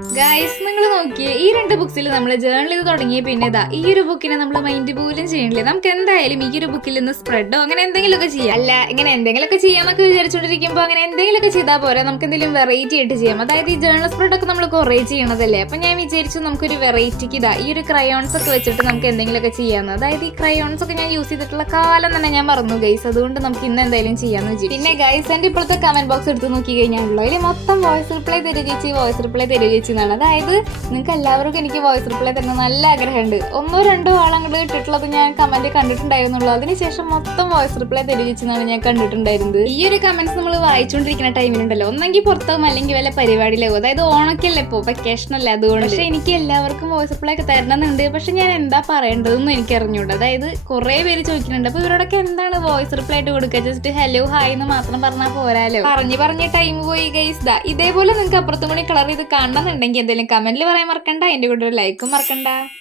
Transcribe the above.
Guys നിങ്ങൾ നോക്കിയേ, ഈ രണ്ട് ബുക്സിൽ നമ്മൾ ജേർണൽ ചെയ്ത് തുടങ്ങിയ പിന്നെ ഇതാ ഈ ഒരു ബുക്കിനെ നമ്മൾ മൈൻഡ് പോലും ചെയ്യണില്ലേ. നമുക്ക് എന്തായാലും ഈ ഒരു ബുക്കിൽ നിന്ന് സ്പ്രെഡോ അങ്ങനെ എന്തെങ്കിലുമൊക്കെ ചെയ്യാം. അല്ല, ഇങ്ങനെ എന്തെങ്കിലുമൊക്കെ ചെയ്യാന്നൊക്കെ വിചാരിച്ചോണ്ടിരിക്കുമ്പോൾ അങ്ങനെ എന്തെങ്കിലുമൊക്കെ ചെയ്താൽ പോരാ, നമുക്ക് എന്തെങ്കിലും വെറൈറ്റി ആയിട്ട് ചെയ്യാം. അതായത് ഈ ജേർണൽ സ്പ്രെഡ് ഒക്കെ നമ്മൾ കുറേ ചെയ്യണതല്ലേ. അപ്പൊ ഞാൻ വിചാരിച്ചു നമുക്കൊരു വെറൈറ്റിക്ക് ഇതാ ഈ ഒരു ക്രയോൺസ് ഒക്കെ വെച്ചിട്ട് നമുക്ക് എന്തെങ്കിലുമൊക്കെ ചെയ്യാന്ന്. അതായത് ഈ ക്രയോൺസ് ഒക്കെ ഞാൻ യൂസ് ചെയ്തിട്ടുള്ള കാലം തന്നെ ഞാൻ മറന്നു ഗൈസ്. അതുകൊണ്ട് നമുക്ക് ഇന്ന് എന്തായാലും ചെയ്യാന്ന് വെച്ചു. പിന്നെ ഗൈസ് എന്റെ ഇപ്പോഴത്തെ കമന്റ് ബോക്സ് എടുത്ത് നോക്കി കഴിഞ്ഞാണല്ലോ, അതിൽ മൊത്തം വോയിസ് റിപ്ലൈ തരുക എന്നാണ്. അതായത് നിങ്ങൾക്ക് എല്ലാവർക്കും എനിക്ക് വോയിസ് റിപ്ലൈ തരുന്ന നല്ല ആഗ്രഹമുണ്ട്. ഒന്നോ രണ്ടോ ആളങ്ങോട്ട് ഇട്ടിട്ടുള്ളത് ഞാൻ കമന്റ് കണ്ടിട്ടുണ്ടായിരുന്നുള്ളൂ. അതിനുശേഷം മൊത്തം വോയിസ് റിപ്ലൈ തരുകയെന്നാണ് ഞാൻ കണ്ടിട്ടുണ്ടായിരുന്നത്. ഈ ഒരു കമന്റ്സ് നമ്മൾ വായിച്ചുകൊണ്ടിരിക്കുന്ന ടൈമിലുണ്ടല്ലോ, ഒന്നെങ്കിൽ പുറത്താവും അല്ലെങ്കിൽ വല്ല പരിപാടിയിലാവും. അതായത് ഓണക്കല്ലേ ഇപ്പോൾ, വെക്കേഷൻ അല്ല, അതുകൊണ്ട്. പക്ഷെ എനിക്ക് എല്ലാവർക്കും വോയിസ് റിപ്ലൈ ഒക്കെ തരണമെന്നുണ്ട്. പക്ഷെ ഞാൻ എന്താ പറയേണ്ടതെന്നും എനിക്ക് അറിഞ്ഞൂടാ. അതായത് കുറെ പേര് ചോദിക്കുന്നുണ്ട്. അപ്പൊ ഇവരോടൊക്കെ എന്താണ് വോയിസ് റിപ്ലൈ ആയിട്ട് കൊടുക്കുക? ജസ്റ്റ് ഹലോ ഹായ് എന്ന് മാത്രം പറഞ്ഞാൽ പോരാലോ. പറഞ്ഞ് ടൈം പോയി ഗൈസ്. ഇതേപോലെ നിങ്ങൾക്ക് അപ്പുറത്തും കൂടി കളർ ചെയ്ത് കാണണമെന്നുണ്ടെങ്കിൽ എന്തെങ്കിലും കമന്റിൽ പറയാൻ മറക്കണ്ട. എന്റെ കൂടെ ഒരു ലൈക്കും മറക്കണ്ട.